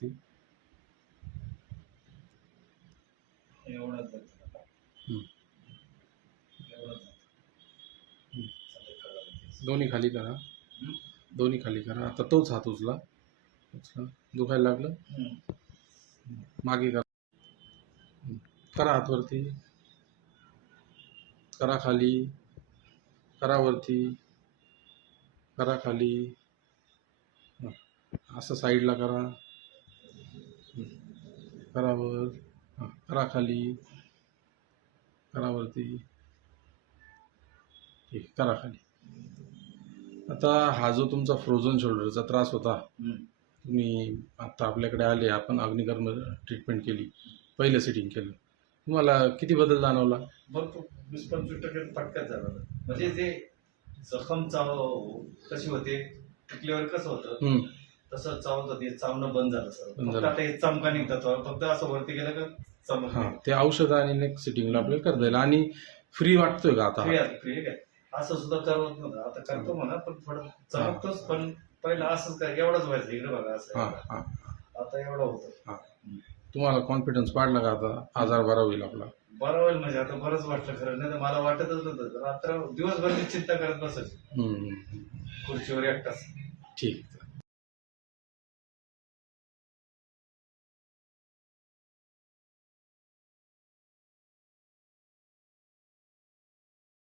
ती एवढंच हं. दोन्ही खाली करा, दोन्ही खाली करा. आता तोच हात उचला, उचला. दुखायला लागलं, मागे करा. करा हात वरती, करा खाली, करा वरती, करा खाली. असं साईडला करा, करा वर, करा खाली, करा वरती, करा खाली. आता हा जो तुमचा फ्रोझन शोल्डरचा त्रास होता, तुम्ही आता आपल्याकडे आले, आपण अग्निकर्म ट्रीटमेंट केली, पहिलं सिटिंग केलं, तुम्हाला किती बदल जाणवला? भरपूर 20-25% फटकाच झाला. म्हणजे ते जखम कशी होते, टिकल्यावर कसं होतं तसं चावत होते, चावणं बंद झालं सर. फक्त आता हे चमका निघतात, फक्त असं वरती गेलं का चमक. हां, ते औषध आणि नेक्स्ट सिटिंगला आपल्याला करता येईल. आणि फ्री वाटतोय का आता? फ्री काय असं सुद्धा करत नव्हतं, आता करतो म्हणा, पण थोडं चमकतोच. पण पहिलं असंच काय एवढंच व्हायचं, इकडे बघा असं. आता एवढं होतं. तुम्हाला कॉन्फिडन्स वाढला का आता आजार बरा होईल आपला? बरं होईल म्हणजे आता बरंच वाटलं खरं. नाही तर मला वाटतच नव्हतं. रात्र दिवसभर मी चिंता करत बसायची खुर्चीवर एकटाच. ठीक.